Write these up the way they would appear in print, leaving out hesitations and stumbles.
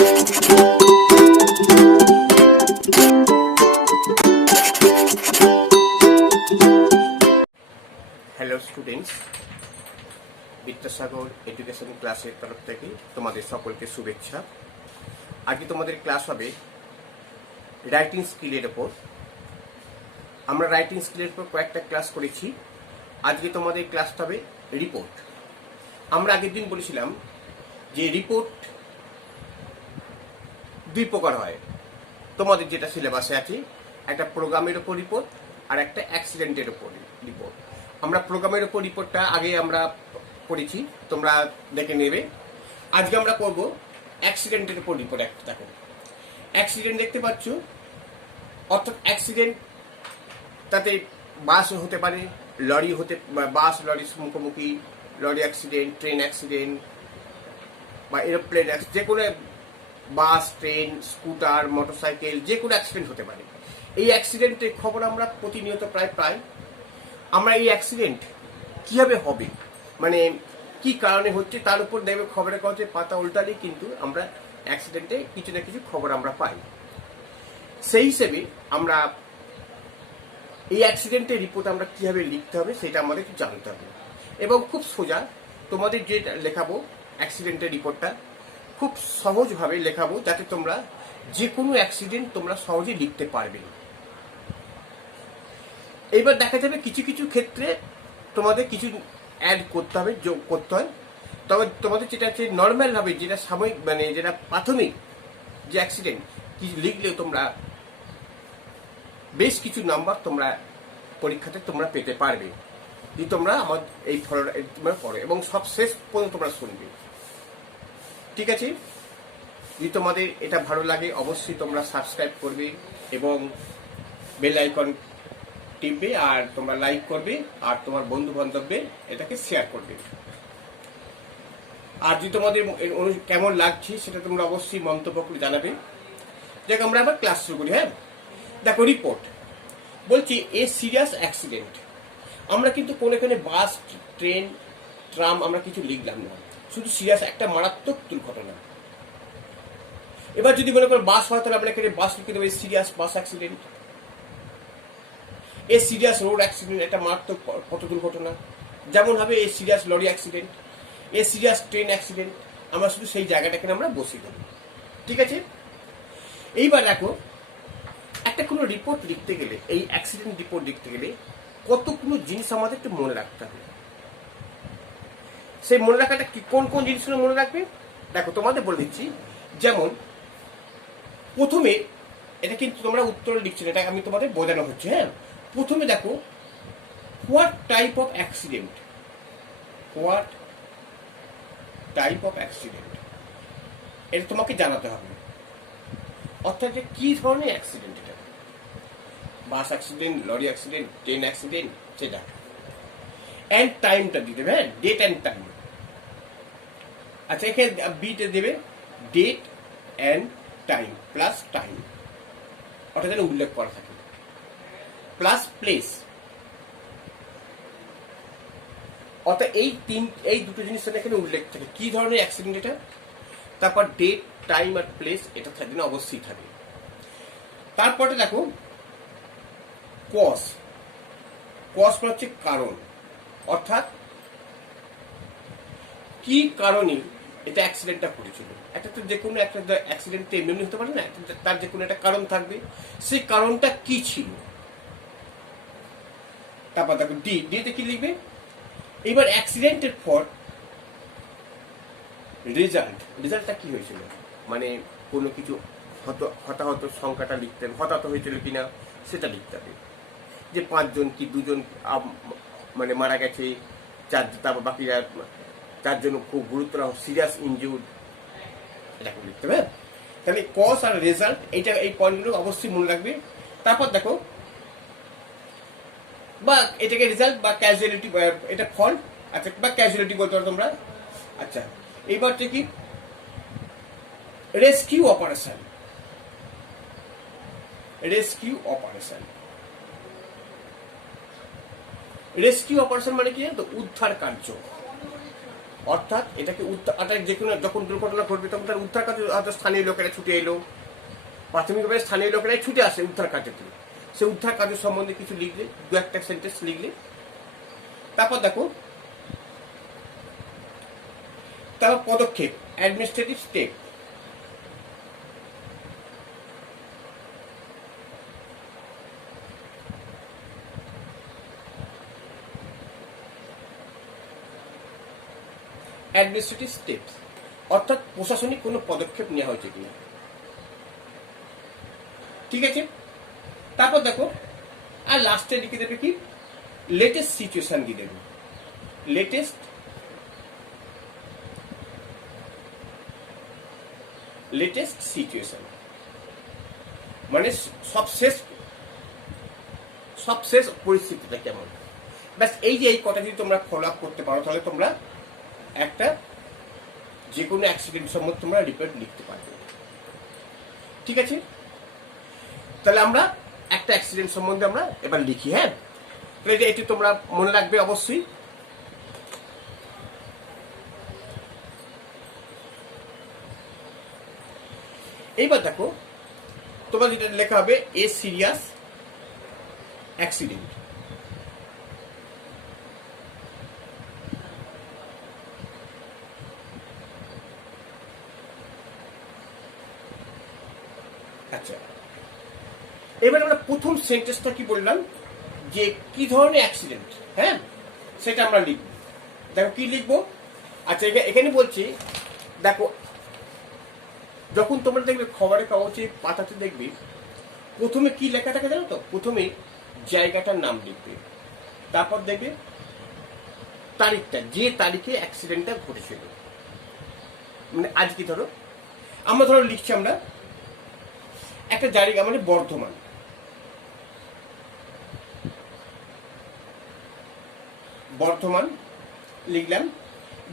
Hello students, Vidyasagar education ক্লাসের তরফ থেকে তোমাদের সকলকে শুভেচ্ছা। আজকে তোমাদের ক্লাস হবে রাইটিং স্কিলের ওপর। আমরা রাইটিং স্কিলের উপর কয়েকটা ক্লাস করেছি। আজকে তোমাদের ক্লাসটা হবে রিপোর্ট। আমরা আগের দিন বলেছিলাম যে রিপোর্ট দুই প্রকার হয়। তোমাদের যেটা সিলেবাসে আছে, একটা প্রোগ্রামের ওপর রিপোর্ট আর একটা অ্যাক্সিডেন্টের ওপর রিপোর্ট। আমরা প্রোগ্রামের ওপর রিপোর্টটা আগে আমরা করেছি, তোমরা দেখে নেবে। আজকে আমরা করব অ্যাক্সিডেন্টের উপর রিপোর্ট। একটা দেখো, অ্যাক্সিডেন্ট দেখতে পাচ্ছ, অর্থাৎ অ্যাক্সিডেন্ট তাতে বাস হতে পারে, লরি হতে, বাস লরির মুখোমুখি, লরি অ্যাক্সিডেন্ট, ট্রেন অ্যাক্সিডেন্ট বা এরোপ্লেন অ্যাক্সিডেন্ট, যে কোনো বাস, ট্রেন, স্কুটার, মোটরসাইকেল, যে কোনো অ্যাক্সিডেন্ট হতে পারে। এই অ্যাক্সিডেন্টের খবর আমরা প্রতিনিয়ত প্রায় আমরা এই অ্যাক্সিডেন্ট কীভাবে হবে, মানে কি কারণে হচ্ছে, তার উপর দেখবে খবরের কাগজে পাতা উল্টালেই কিন্তু আমরা অ্যাক্সিডেন্টে কিছু না কিছু খবর আমরা পাই। সেই হিসেবে আমরা এই অ্যাক্সিডেন্টের রিপোর্ট আমরা কীভাবে লিখতে হবে সেটা আমাদের জানতে হবে। এবং খুব সোজা তোমাদের যে লেখাবো অ্যাক্সিডেন্টের রিপোর্টটা খুব সহজভাবে লেখাবো, যাতে তোমরা যে কোনো অ্যাক্সিডেন্ট তোমরা সহজে লিখতে পারবে। এইবার দেখা যাবে কিছু কিছু ক্ষেত্রে তোমাদের কিছু অ্যাড করতে হবে, যোগ করতে হয়। তবে তোমাদের যেটা হচ্ছে নর্মালভাবে, যেটা সাময়িক, মানে যেটা প্রাথমিক যে অ্যাক্সিডেন্ট কিছু লিখলেও তোমরা বেশ কিছু নাম্বার তোমরা পরীক্ষাতে তোমরা পেতে পারবে, যে তোমরা আমার এই ফলোটা তোমরা করো এবং সব শেষ পর্যন্ত তোমরা শুনবে। ঠিক আছে? যদি তোমাদের এটা ভালো লাগে অবশ্যই তোমরা সাবস্ক্রাইব করবে এবং বেল আইকন টিপবে, আর তোমরা লাইক করবে, আর তোমার বন্ধু বান্ধবদের এটাকে শেয়ার করবে। আর যদি তোমাদের কেমন লাগছে সেটা তোমরা অবশ্যই মন্তব্য করে জানাবে। দেখ, আমরা আবার ক্লাস শুরু করি। হ্যাঁ, দেখো, রিপোর্ট বলছি এ সিরিয়াস অ্যাক্সিডেন্ট। আমরা কিন্তু কোনো এখানে বাস, ট্রেন, ট্রাম আমরা কিছু লিখলাম না, শুধু সিরিয়াস একটা মারাত্মক দুর্ঘটনা। এবার যদি মনে করো বাস হয়, তাহলে আমরা এখানে বাস লিখে দেবো serious bus accident. A serious road accident, একটা মারাত্মক পথ দুর্ঘটনা। যেমন হবে a serious lorry accident, a serious train accident, আমরা শুধু সেই জায়গাটাকে আমরা বসিয়ে দেবো। ঠিক আছে? এইবার দেখো, একটা কোনো রিপোর্ট লিখতে গেলে, এই অ্যাক্সিডেন্ট রিপোর্ট লিখতে গেলে কতগুলো জিনিস আমাদের একটু মনে রাখতে হবে। সেই মনে রাখাটা কি, কোন কোন জিনিসগুলো মনে রাখবে দেখো, তোমাদের বলে দিচ্ছি। যেমন প্রথমে, এটা কিন্তু তোমরা উত্তরে লিখছো, এটা আমি তোমাদের বোঝানো হচ্ছে। হ্যাঁ, প্রথমে দেখো, what type of accident, what type of accident, এটা তোমাকে জানাতে হবে। অর্থাৎ যে কি ধরনের অ্যাক্সিডেন্ট, এটা bus accident, lorry accident, train accident, সেটা। অ্যান্ড টাইমটা দিতে হবে। হ্যাঁ, ডেট অ্যান্ড টাইম। আচ্ছা, এখানে বিতে দেবে date and time plus time, অর্থাৎ যেন উল্লেখ করা থাকে, প্লাস প্লেস। অর্থাৎ এই দুটো জিনিস এখানে উল্লেখ থাকে, কি ধরনের অ্যাক্সিডেন্ট এটা, তারপর ডেট, টাইম আর প্লেস, এটা থাকবে, অবশ্যই থাকবে। তারপরে দেখো কজ, কজ মানে হচ্ছে কারণ, অর্থাৎ কি কারণে এটা অ্যাক্সিডেন্টটা করেছিল। একটা তো যে কোনো একটা অ্যাক্সিডেন্ট এমনি হতে পারে না, তার যে কোনো একটা কারণ থাকবে, সেই কারণটা কি ছিল। তারপর দেখো ডিতে কি লিখবে, এইবার অ্যাক্সিডেন্টের পর রেজাল্টটা কি হয়েছিল, মানে কোনো কিছু হতাহত সংখ্যাটা লিখতে হবে, হতাহত হয়েছিল কিনা সেটা লিখতে হবে, যে 5 জন কি 2 জন মানে মারা গেছে, 4, তারপর বাকিরা 4 জন খুব গুরুতর সিরিয়াস ইনজুর্ড, এটা লিখতে হবে। তাহলে কজ আর রেজাল্ট, এই পয়েন্টগুলো অবশ্যই মনে রাখবে। তারপর দেখো, বা এটাকে রেজাল্ট বা ক্যাজুয়ালিটি, এটা ফল্ট, আচ্ছা, বা ক্যাজুয়ালিটি বলতে পারো তোমরা। আচ্ছা, এইবারটা কি, rescue operation, rescue operation. Rescue operation মানে কি, তো উদ্ধার কার্য। অর্থাৎ এটাকে যে কোনো যখন দুর্ঘটনা ঘটবে তখন তার উদ্ধার কাজে হয়তো স্থানীয় লোকেরা ছুটে এলো, প্রাথমিকভাবে স্থানীয় লোকেরাই ছুটে আসে উদ্ধার কাজে। সে উদ্ধার কাজের সম্বন্ধে কিছু লিখলে, দু একটা সেন্টেন্স লিখলে। তারপর দেখো, তারপর পদক্ষেপ, অ্যাডমিনিস্ট্রেটিভ স্টেপ। অ্যাডমিনিস্ট্রেটিভ স্টেপস অর্থাৎ প্রশাসনিক কোনো পদক্ষেপ নেওয়া হয়েছে কিনা। ঠিক আছে, তারপর দেখো, আর লাস্টে লিখে দেবে কি, লেটেস্ট সিচুয়েশন দিয়ে দেবে। লেটেস্ট সিচুয়েশন মানে সবশেষ পরিস্থিতিটা কেমন। ব্যাস এই যে এই কটা যদি তোমরা ফলো আপ করতে পারো তাহলে তোমরা একটা যে কোনো অ্যাক্সিডেন্ট সম্বন্ধে তোমরা রিপোর্ট লিখতে পারবে। ঠিক আছে, তাহলে আমরা একটা অ্যাক্সিডেন্ট সম্বন্ধে আমরা এবার লিখি। হ্যাঁ, তাহলে এটি তোমরা মনে রাখবে অবশ্যই। এইবার দেখো, তোমার যেটা লেখা হবে এ সিরিয়াস অ্যাক্সিডেন্ট। আচ্ছা, এবার আমরা প্রথম সেন্টেন্সটা কি বললাম, যে কি ধরনের অ্যাক্সিডেন্ট, হ্যাঁ সেটা আমরা লিখব। দেখো কি লিখবো। আচ্ছা, এখানে বলছি, দেখো যখন তোমরা দেখবে খবরের কাগজে পাতাতে দেখবে প্রথমে কি লেখা থাকে জানো তো, প্রথমে জায়গাটার নাম লিখবে, তারপর দেখবে তারিখটা, যে তারিখে অ্যাক্সিডেন্টটা ঘটেছিল। মানে আজকে ধরো লিখছি আমরা একটা জায়গা, মানে বর্ধমান লিখলাম।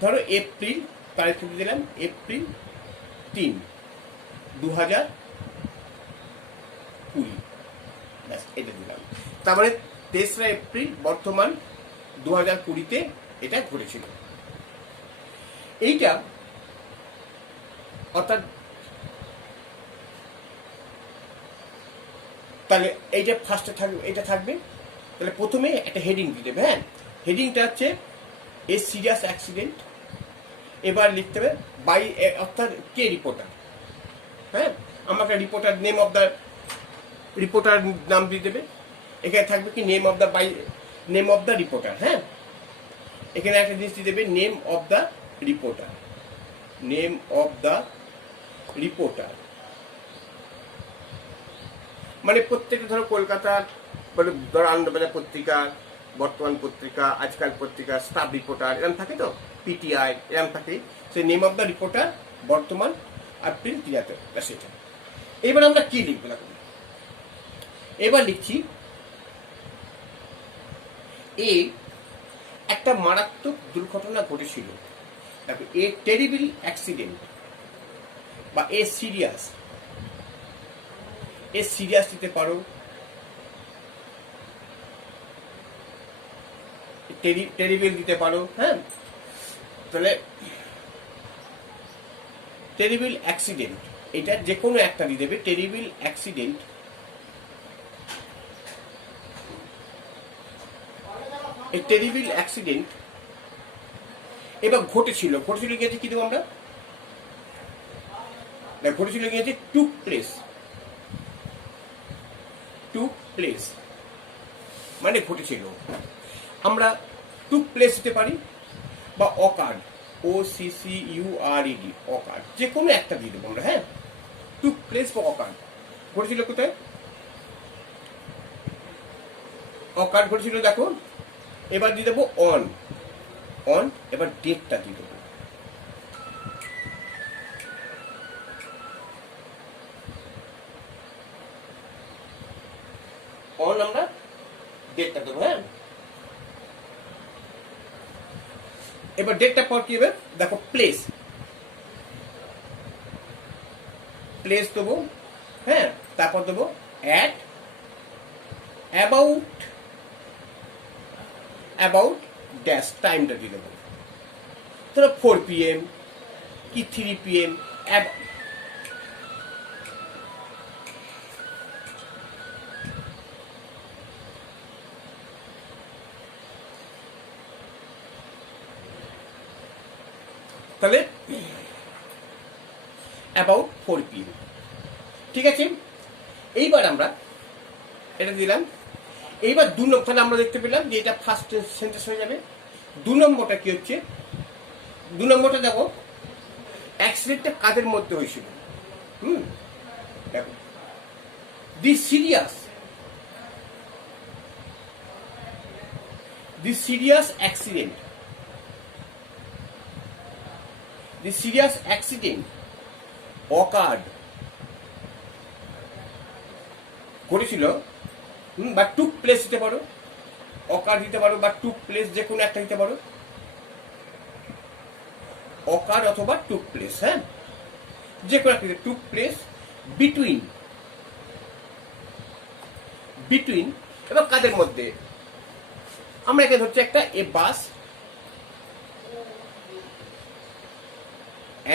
ধরো এপ্রিল, তারিখ দিলাম এপ্রিল 3, 2020, ব্যাস এটা দিলাম। তার মানে 3রা এপ্রিল বর্তমান 2020-তে এটা ঘটেছিল। এইটা অর্থাৎ তাহলে এইটা ফার্স্টে থাকবে, এটা থাকবে। তাহলে প্রথমে একটা হেডিং দিয়ে দেবে। হ্যাঁ, হেডিংটা হচ্ছে এ সিরিয়াস অ্যাক্সিডেন্ট। এবার লিখতে হবে বাই, অর্থাৎ কে রিপোর্টার। হ্যাঁ, আমাকে reporter, name of the reporter নাম দিয়ে দেবে। এখানে থাকবে কি নেম অফ দ্য রিপোর্টার। হ্যাঁ, এখানে একটা জিনিস দিয়ে দেবে নেম অফ দ্য রিপোর্টার। মানে প্রত্যেকটা ধরো কলকাতার, মানে ধরো আনন্দবাজার পত্রিকা, বর্তমান পত্রিকা, আজকাল পত্রিকা, স্টাফ রিপোর্টার এরকম থাকে তো, পিটিআই এরকম থাকে। সেই নেম অফ দ্য রিপোর্টার বর্তমান এপ্রিল 3, সেটা। এবার আমরা কি লিখবো, এবার লিখছি একটা মারাত্মক দুর্ঘটনা ঘটেছিল। দেখো, এ টেরিবল অ্যাক্সিডেন্ট বা এ সিরিয়াস দিতে পারো, টেরিবল দিতে পারো। হ্যাঁ, তাহলে টেরিবল অ্যাক্সিডেন্ট, এটা যে কোনো একটা দিয়ে দেবে। টেরিবল অ্যাক্সিডেন্ট, এই টেরিবল অ্যাক্সিডেন্ট এবার ঘটেছিল গিয়েছে কি দেবো আমরা, ঘটেছিল গিয়েছে টুক প্লেস, মানে ঘটেছিল। আমরা টুক প্লেস দিতে পারি বা অকার্ড, OCCURED, অকার্ড, যে কোনো একটা দিয়ে দেবো আমরা। হ্যাঁ, টুক প্লেস বা অকার্ড। ঘটেছিল কোথায়, অকার্ড ঘটেছিল। দেখো এবার দিয়ে দেবো অন, এবার ডেটটা দিয়ে দেবো। অন আমরা ডেটটা দেবো। হ্যাঁ, এবার ডেটটা পর কি হবে, দেখো প্লেস দেবো। হ্যাঁ, তারপর দেবো অ্যাট অ্যাবাউট ড্যাশ, টাইমটা দিয়ে দেবো। ধরো 4 PM কি 3 PM, তাহলে অ্যাবাউট 4 PM। ঠিক আছে, এইবার আমরা এটা দিলাম। এইবার 2 নম্বর, তাহলে আমরা দেখতে পেলাম যে এটা ফার্স্ট সেন্টেন্স হয়ে যাবে। 2 নম্বরটা কি হচ্ছে, 2 নম্বরটা দেখো অ্যাক্সিডেন্টটা কাদের মধ্যে হয়েছিল। দেখো the serious accident, the serious accident occurred করেছিল, বা টুক প্লেস দিতে পারো, অকার দিতে পারো, বা টুক প্লেস, যে কোনো একটা দিতে পারো, অকার অথবা টুক প্লেস। হ্যাঁ, যে কোনো একটা টুক প্লেস বিটুইন এবং কাদের মধ্যে, আমরা এখানে ধরছি একটা এ বাস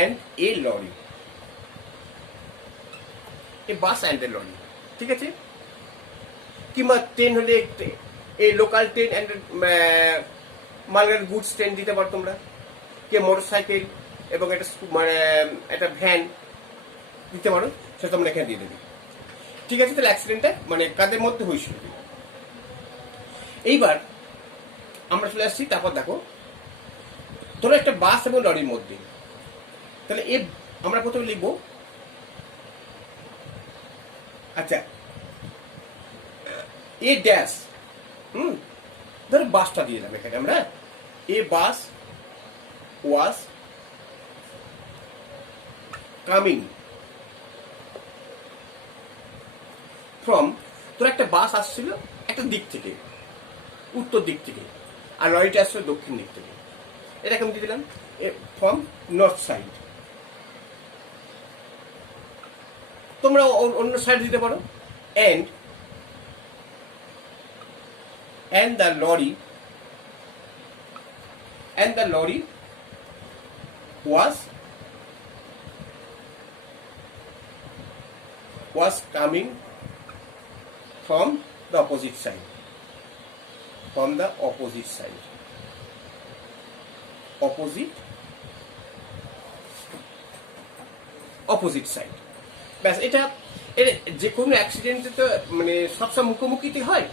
and a lorry, a bus and a lorry। ঠিক আছে, কিংবা ট্রেন হলে এই লোকাল ট্রেন অ্যান্ড মালগাড়ি গুডস ট্রেন দিতে পারো তোমরা, কে মোটরসাইকেল এবং একটা মানে একটা ভ্যান দিতে পারো, সেটা তোমরা এখানে দিয়ে দেবে। ঠিক আছে, তাহলে অ্যাক্সিডেন্টটা মানে কাদের মধ্যে হয়েছিল। এইবার আমরা চলে আসছি, তারপর দেখো ধরো একটা বাস এবং লরির মধ্যে, তাহলে এ আমরা প্রথমে লিখবো, আচ্ছা এ ড্যাশ, ধরো বাসটা দিয়ে দিলাম এখানে আমরা, এ বাস ওয়াজ কামিং ফ্রম, তোর একটা বাস আসছিল একটা দিক থেকে, উত্তর দিক থেকে, আর লরিটা আসছিল দক্ষিণ দিক থেকে। এটাকে আমি দিয়ে দিলাম ফ্রম নর্থ সাইড। তোমরা অন্য সাইড দিতে পারো, and the lorry was coming from the opposite side, opposite side। ব্যাস, এটা যে কোনো অ্যাক্সিডেন্টে তো মানে সবসময় মুখোমুখিতে হয়,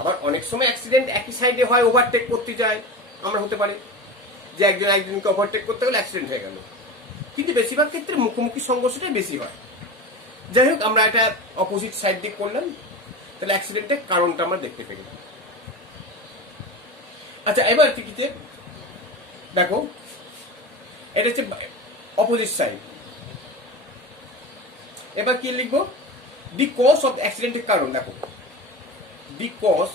আবার অনেক সময় অ্যাক্সিডেন্ট একই সাইডে হয়, ওভারটেক করতে যায়, আমরা হতে পারে যে একজনকে ওভারটেক করতে গেলে অ্যাক্সিডেন্ট হয়ে গেল, কিন্তু বেশিরভাগ ক্ষেত্রে মুখোমুখি সংঘর্ষটাই বেশি হয়। যাই হোক, আমরা এটা অপোজিট সাইড দিয়ে করলাম, তাহলে অ্যাক্সিডেন্টের কারণটা আমরা দেখতে পেলাম। আচ্ছা, এবার টিকিতে দেখো এটা হচ্ছে অপোজিট সাইড। এবার কি লিখবো, দি কজ অফ অ্যাক্সিডেন্টের কারণ। দেখো the cause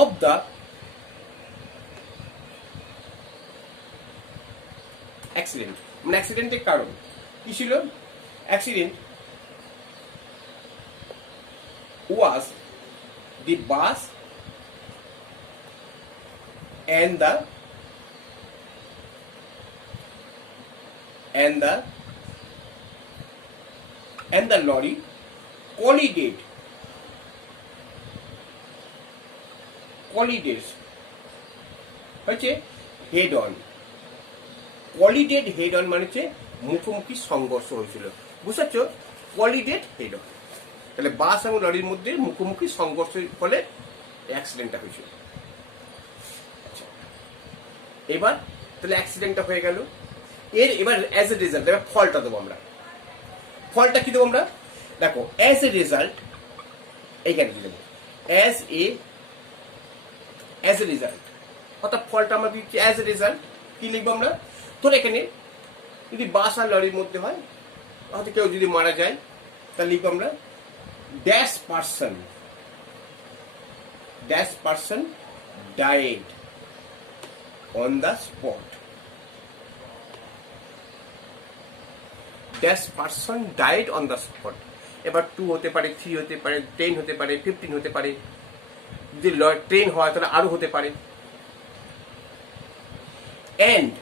of the accident, মানে অ্যাক্সিডেন্টের কারণ কি ছিল, accident was the bus and the lorry collided হচ্ছে head on. Collided head on মানে হচ্ছে মুখোমুখি সংঘর্ষ হয়েছিল, বুঝতে পারছো? কলিডেড হেড অন, তাহলে বাস এবং লরির মধ্যে মুখোমুখি সংঘর্ষের ফলে অ্যাক্সিডেন্টটা হয়েছিল। এবার তাহলে অ্যাক্সিডেন্টটা হয়ে গেল, এবার অ্যাজ এ রেজাল্ট এবার ফলটা দেবো আমরা। ফলটা কি দেবো আমরা, দেখো অ্যাজ এ রেজাল্ট এইখানে দিয়ে দেবো, অ্যাজ এ রেজাল্ট, অর্থাৎ ফলটা আমরা দিচ্ছি অ্যাজ এ রেজাল্ট। কি লিখবো আমরা, তোর এখানে যদি বাস আর লরির মধ্যে হয়, হয়তো কেউ যদি মারা যায়, তাহলে লিখবো আমরা dash person died on the spot, that person died on the spot। এবার 2 হতে পারে, 3 হতে পারে, 10 হতে পারে, 15 হতে পারে, যদি ট্রেন হয় তাহলে আরো হতে পারে। and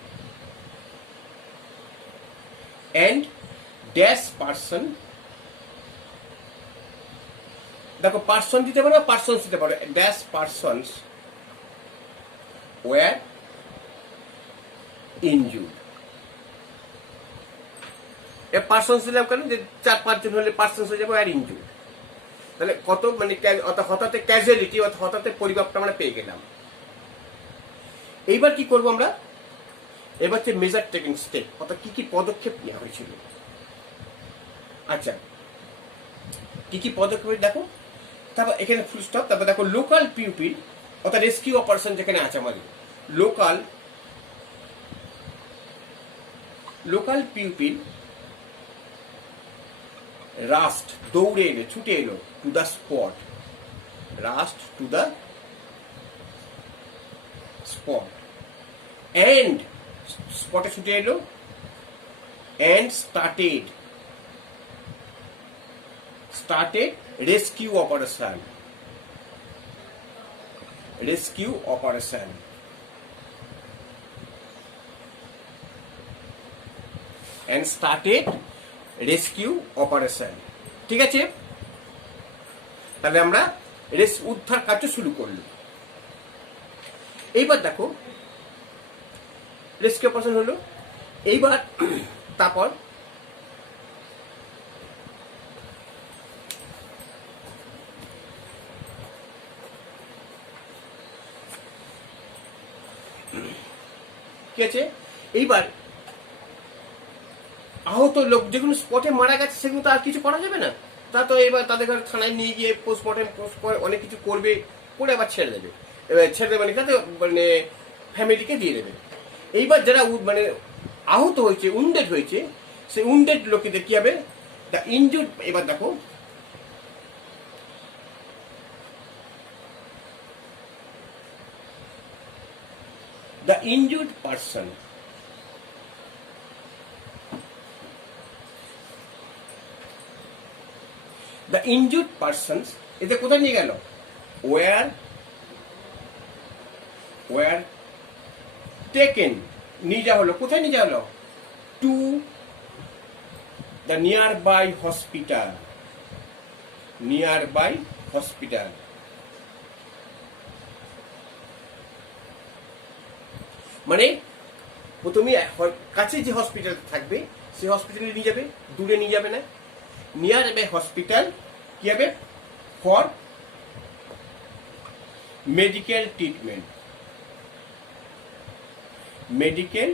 dash person, দেখো পার্সন দিতে পারো পার্সনস দিতে পারো, dash persons were injured. Persons দিলাম কেন, যে 4-5 জন হলে পার্সনস হয়ে যাবে ওয়ার ইনজুর্ড। তাহলে কত মানে হঠাৎ ক্যাজুয়ালিটি অর্থাৎ হঠাৎ পরিমাপটা আমরা পেয়ে গেলাম। এইবার কি করব আমরা, এবার হচ্ছে মেজার টেকিং স্টেপ, অর্থাৎ কি কি পদক্ষেপ নেওয়া হয়েছিল। আচ্ছা, কি কি পদক্ষেপ দেখো, তারপর এখানে ফুল স্টপ, তারপর দেখো লোকাল পিউপিল অর্থাৎ রেস্কিউ অপারেশন যেখানে আছে আমাদের, লোকাল পিউপিল রাস্ট দৌড়ে এলো, ছুটে এলো to the spot, rushed to the spot and স্পটে ছুটে এলো and started rescue operation, and started rescue operation। ঠিক আছে, তাহলে আমরা উদ্ধার কার্য শুরু করল। এইবার দেখো রেস্কিউ অপারেশন হলো, এইবার তারপর কি আছে, এইবার আহত লোক যেগুলো স্পটে মারা গেছে সেগুলো তো আর কিছু করা যাবে না, তা তো এবার তাদের ঘরে থানায় নিয়ে গিয়ে পোস্টমর্টেম অনেক কিছু করবে, করে আবার ছেড়ে দেবে। এবার ছেড়ে দেবে মানে ফ্যামিলিকে দিয়ে দেবে। এইবার যারা মানে আহত হয়েছে, উন্ডেড হয়েছে, সেই উন্ডেড লোকেদের কি হবে, দ্য ইনজুর্ড। এবার দেখো the injured person, এতে কোথায় নিয়ে গেল, where taken, নিয়ে যাওয়া হলো, কোথায় নিয়ে যাওয়া হলো, to the nearby hospital, মানে প্রথমে কাছে যে হসপিটাল থাকবে সেই হসপিটালে নিয়ে যাবে, দূরে নিয়ে যাবে না। নিয়ার বাই হসপিটাল কি হবে, ফর মেডিকেল ট্রিটমেন্ট, মেডিকেল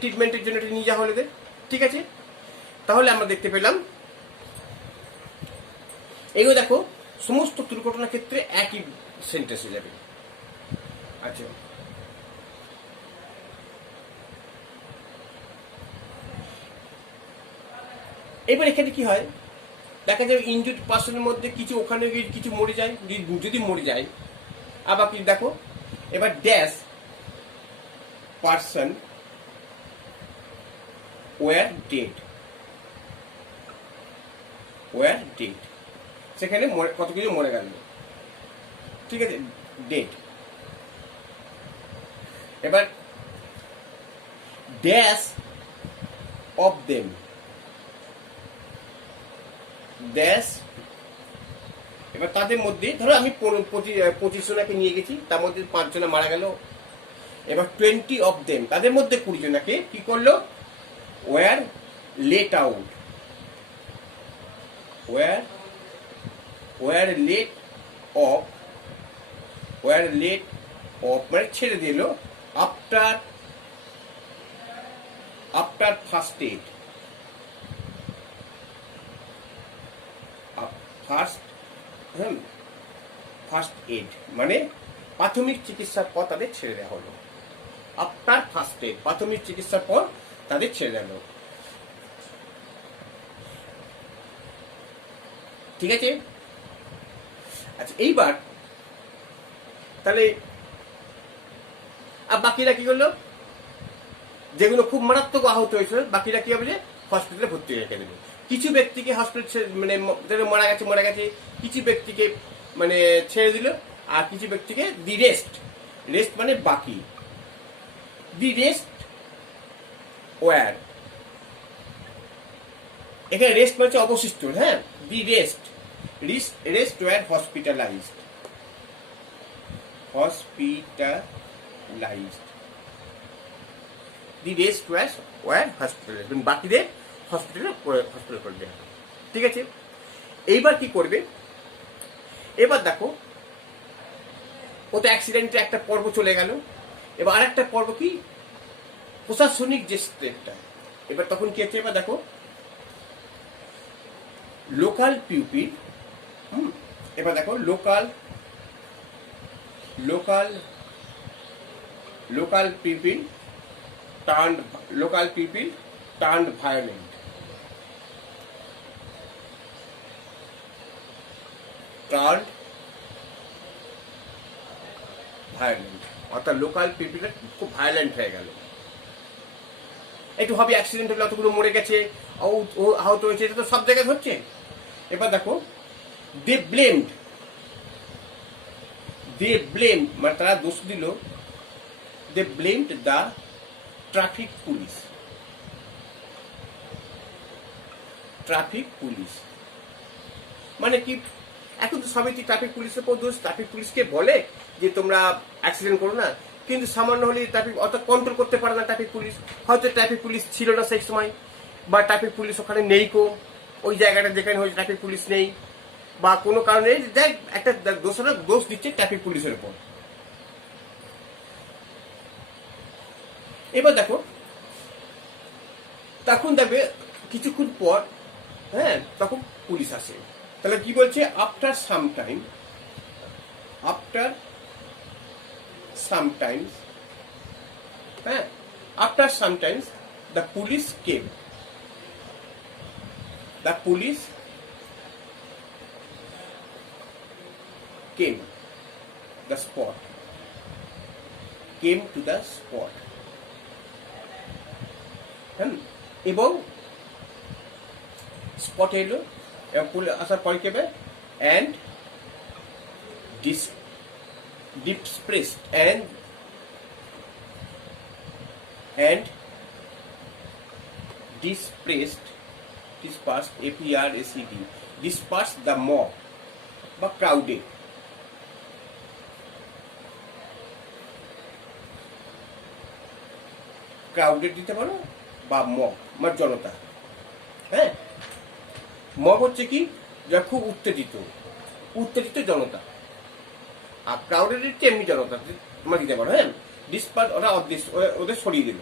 ট্রিটমেন্টের জন্য এটা নিয়ে যাওয়া হলো। ঠিক আছে, তাহলে আমরা দেখতে পেলাম এগুলো দেখো সমস্ত দুর্ঘটনার ক্ষেত্রে একই সেন্টেন্সে যাবে। আচ্ছা, এবার এখানে কি হয়, দেখা যাবে ইনজুর্ড পার্সনের মধ্যে কিছু ওখানে গিয়ে কিছু মরে যায়, যদি মরে যায়। আবার কি দেখো, এবার ড্যাশ পার্সন ওয়ার ডেড, সেখানে কত কিছু মরে গেল। ঠিক আছে, ডেড। এবার ড্যাশ অফ দেম, এবার তাদের মধ্যে ধরো আমি 25 জনাকে নিয়ে গেছি, তার মধ্যে 5 জনা মারা গেল। এবার 20 অফ দেম, তাদের মধ্যে 20 জনাকে কি করলো, were let out, were let off মানে ছেড়ে দিল, আফটার ফার্স্ট এড, মানে প্রাথমিক চিকিৎসার পর তাদের ছেড়ে দেওয়া হলো। আফটার ফার্স্ট এড, প্রাথমিক চিকিৎসার পর তাদের ছেড়ে দেওয়া হলো। ঠিক আছে, আচ্ছা এইবার তাহলে বাকিরা কি করলো, যেগুলো খুব মারাত্মক আহত হয়েছিল বাকিরা কি হবে, যে হসপিটালে ভর্তি রেখে দেবে। কিছু ব্যক্তিকে হসপিটাল মানে যারা মারা গেছে, কিছু ব্যক্তিকে মানে ছেড়ে দিল, আর কিছু ব্যক্তিকে দি রেস্ট, রেস্ট মানে বাকি, দি রেস্ট ওয়ার, এখানে রেস্ট মানে অবশিষ্ট, হ্যাঁ, the rest, rest were hospitalised, hospitalised, the rest were hospitalised, বাকিদের হসপিটাল করে দেওয়া। ঠিক আছে, এইবার কি করবে, এবার দেখো ও তো অ্যাক্সিডেন্টে একটা পর্ব চলে গেল, এবার আর একটা পর্ব কি প্রশাসনিক যে স্টেটটা, এবার তখন কি হচ্ছে, এবার দেখো লোকাল পিউপিল, এবার দেখো লোকাল পিউপিল টার্ন ভায়োলেন্ট, অর্থাৎ লোকাল পিপলটা খুব ভায়োলেন্ট হয়ে গেল, একটু হবে অ্যাক্সিডেন্ট হলে অতগুলো মরে গেছে, ও আহত হয়েছে, এটা তো সব জায়গায় হচ্ছে। এবার দেখো দে ব্লেমড, মানে তারা দোষ দিল, দে ব্লেমড দ্য ট্রাফিক পুলিশ, মানে কি, এখন তো সবাই ট্রাফিক পুলিশের উপর দোষ, ট্রাফিক পুলিশকে বলে যে তোমরা অ্যাক্সিডেন্ট করো না, কিন্তু সামান্য হলে ট্রাফিক অত কন্ট্রোল করতে পারে না ট্রাফিক পুলিশ, হয়তো ট্রাফিক পুলিশ ছিল না সেই সময়, বা ট্রাফিক পুলিশ ওখানে নেই, ওই জায়গাটা যেখানে হয়েছে ট্রাফিক পুলিশ নেই, বা কোনো কারণে দেখ একটা দোষ দিচ্ছে ট্রাফিক পুলিশের উপর। এবার দেখো তখন দেখবে কিছুক্ষণ পর, হ্যাঁ, তখন পুলিশ আসে, তাহলে কি বলছে, after sometimes the police came to the spot, এবং স্পট এলো, এবং পুলিশ আসার পরে কেবে and dispersed dispersed the mob বা crowded, দিতে পারো, বা মব মানে জনতা, হ্যাঁ, মব হচ্ছে কি, যা খুব উত্তেজিত জনতা, আর ক্রাউডেড হচ্ছে এমনি জনতা, তোমরা দিতে পারো, হ্যাঁ, ডিসপার্স ওরা ওদের সরিয়ে দিল,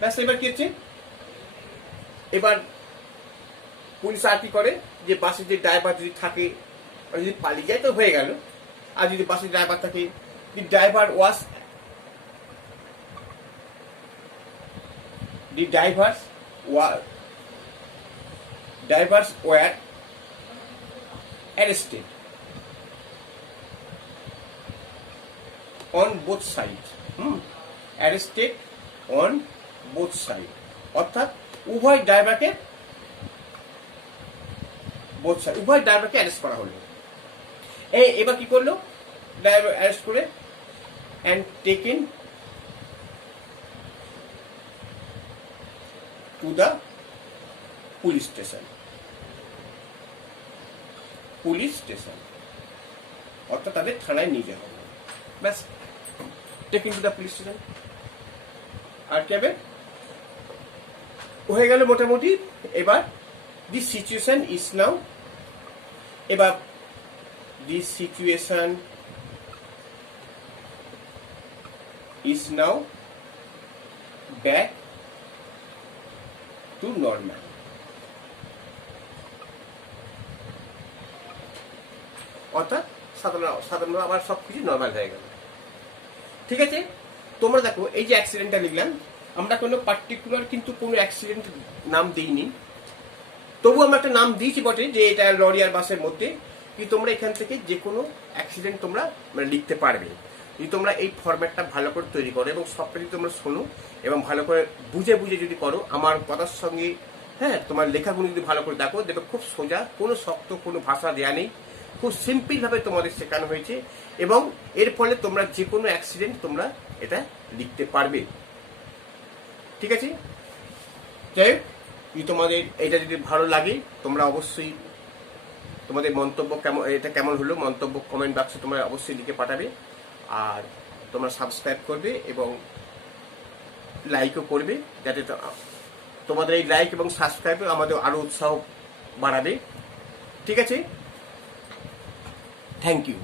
ব্যাস। এবার কি হচ্ছে, এবার পুলিশ আর কি করে, যে বাসে যে ড্রাইভার যদি থাকে, যদি পালিয়ে যায় তো হয়ে গেল, আর যদি বাসে ড্রাইভার থাকে, the drivers were arrested on both sides, arrested on both sides, অর্থাৎ উভয় ড্রাইভারকে অ্যারেস্ট করা হলো। এবার কি করলো, ড্রাইভার অ্যারেস্ট করে and taken to the police station, অর্থাৎ তাদের থানায় নিয়ে যাওয়া হবে, ব্যাস, taking to the police station. আর কি হবে, হয়ে গেল মোটামুটি। এবার দিস সিচুয়েশন ইজ নাও, এবার this situation is now back to normal, অর্থাৎ সাধারণ আবার সবকিছু নর্মাল হয়ে গেল। ঠিক আছে, তোমরা দেখো এই যে অ্যাক্সিডেন্টটা লিখলাম, আমরা কোনো পার্টিকুলার কিন্তু কোনো অ্যাক্সিডেন্ট নাম দিইনি, তবু আমরা একটা নাম দিয়েছি বটে যে এটা লরি আর বাসের মধ্যে, কি তোমরা এখান থেকে যে কোনো অ্যাক্সিডেন্ট তোমরা লিখতে পারবে, যদি তোমরা এই ফরম্যাটটা ভালো করে তৈরি করো এবং সবটা যদি তোমরা শোনো এবং ভালো করে বুঝে যদি করো আমার কথার সঙ্গে, হ্যাঁ, তোমার লেখাগুলো যদি ভালো করে দেখো, দেখবে খুব সোজা, কোনো শক্ত কোনো ভাষা দেওয়া নেই, খুব সিম্পলভাবে তোমাদের শেখানো হয়েছে, এবং এর ফলে তোমরা যে কোনো অ্যাক্সিডেন্ট তোমরা এটা লিখতে পারবে। ঠিক আছে, যাই হোক, তোমাদের এটা যদি ভালো লাগে তোমরা অবশ্যই তোমাদের মন্তব্য এটা কেমন হলো মন্তব্য কমেন্ট বাক্সে তোমরা অবশ্যই লিখে পাঠাবে, আর তোমরা সাবস্ক্রাইব করবে এবং লাইকও করবে, যাতে তোমাদের এই লাইক এবং সাবস্ক্রাইব আমাদের আরো উৎসাহ বাড়াবে। ঠিক আছে, থ্যাংক ইউ।